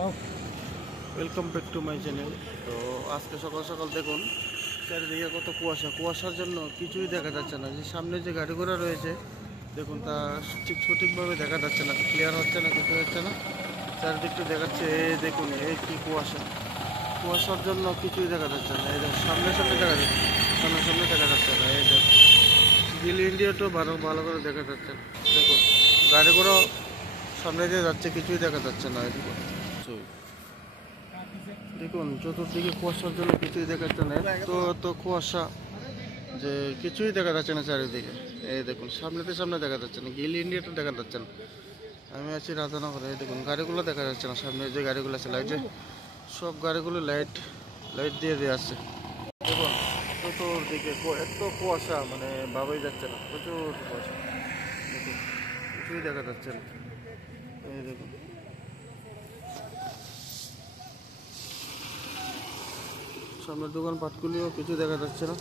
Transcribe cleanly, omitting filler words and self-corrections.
Welcome back to my channel. তো আজকে সকাল সকাল দেখুন চারিদিকে কত কুয়াশা। কুয়াশার জন্য কিছুই দেখা যাচ্ছে না। যে সামনে যে গাড়ি ঘোড়া রয়েছে দেখুন তা ঠিক সঠিকভাবে দেখা যাচ্ছে না, ক্লিয়ার হচ্ছে না, কিছু হচ্ছে না। চারিদিকটা দেখাচ্ছে, এই দেখুন এই কি কুয়াশা। কুয়াশার জন্য কিছুই দেখা যাচ্ছে না। এই দেখুন সামনে সামনে দেখা যাচ্ছে, সামনে সামনে দেখা যাচ্ছে না। এই দেখুন গিল ইন্ডিয়াটাও ভালো ভালো করে দেখা যাচ্ছে না। দেখুন গাড়ি ঘোড়া সামনে দিয়ে যাচ্ছে, কিছুই দেখা যাচ্ছে না। এই দেখুন দেখুন চতুর্দিকে কুয়াশার জন্য কিছুই দেখা যাচ্ছে না। এত কুয়াশা যে কিছুই দেখা যাচ্ছে না চারিদিকে। এই দেখুন সামনেতে সামনে দেখা যাচ্ছে না, গিল ইন্ডিয়াটা দেখা যাচ্ছে না। আমি আছি রাধানগরে। এই দেখুন গাড়িগুলো দেখা যাচ্ছে না, সামনে যে গাড়িগুলো আছে লাইটে, সব গাড়িগুলো লাইট লাইট দিয়ে দিয়ে আসছে। দেখুন চতুর্দিকে এত কুয়াশা, মানে ভাবাই যাচ্ছে না, প্রচুর কুয়াশা। দেখুন কিছুই দেখা যাচ্ছে না। এই দেখুন সামনের দোকান পাটগুলিও কিছু দেখা যাচ্ছে না।